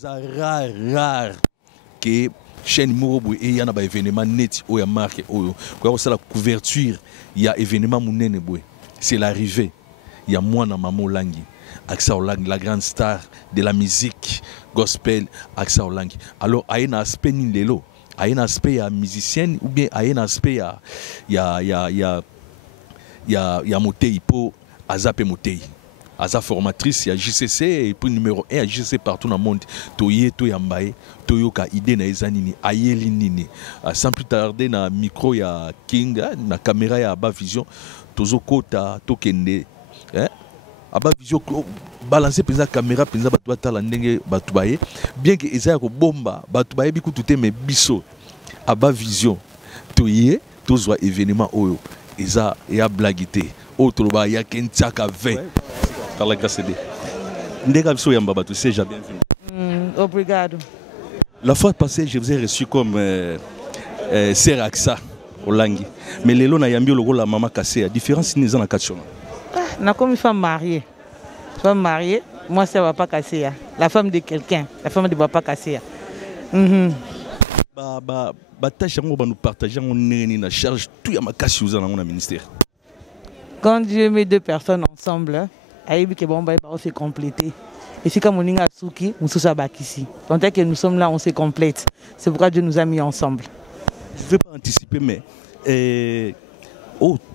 C'est rare que chaîne Morobo et y a un événement net où il y a marqué quoi c'est la couverture il y a événement munene boy c'est l'arrivée il y a moi na Mama Olangi Axa Olangi la grande star de la musique gospel Axa Olangi alors il y a un aspect nindelo il y a un aspect musicienne ou bien il y a un aspect il y a Motei pour Azape Motei Aza formatrice, il y a JCC et puis numéro 1 à JCC partout dans le monde. Toye, Toyambaye, Toyoka, idée na ezanini, ayeli nini. Sans plus tarder, na micro ya King, na caméra ya Abba Vision, Tozo Kota, Tokende. Abba Vision, balancer la caméra, penza batwa talandenge batubaye. Bien que Ezaya ko bomba, batubaye biku tout mais biso. Abba Vision, Toye, Tozo événement oyo. Eza ya blagité. Autre ba ya Kentaka 20. Par la grâce de Dieu. Obrigado. La fois passée, je vous ai reçu comme Sœur Axa Olangi. Mais les lots n'ayant le rôle la maman cassée. La différence, c'est dans la question. Na comme une femme mariée. Femme mariée, moi, ça ne va pas casser. La femme de quelqu'un, la femme ne va pas casser. Tâche nous partageons on charge tout ya makasi aux dans le ministère. Quand Dieu met deux personnes ensemble, on s'est complété. Et c'est comme on a Suki, on se ici. Tant que nous sommes là, on se complète. C'est pourquoi Dieu nous a mis ensemble. Je ne vais pas anticiper, mais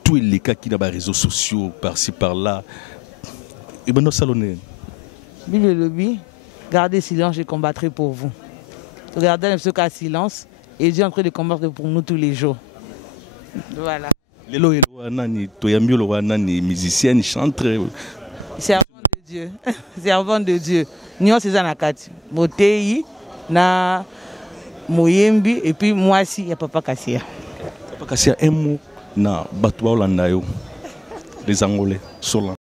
tous les cas qui ont des réseaux sociaux, par-ci, par-là, et ben nous salonnés. Bible le lobby, gardez silence, je combattrai pour vous. Regardez ce cas silence, et Dieu est en train de combattre pour nous tous les jours. Voilà. Les musiciennes, chantent. Servant de Dieu. Servant de Dieu. Nous sommes en Akati. Motei, na Moyembi, et puis moi aussi, il y a Papa Kassia. Papa Kassia, un mot, na Batwa Olandayo, les Angolais, Solan.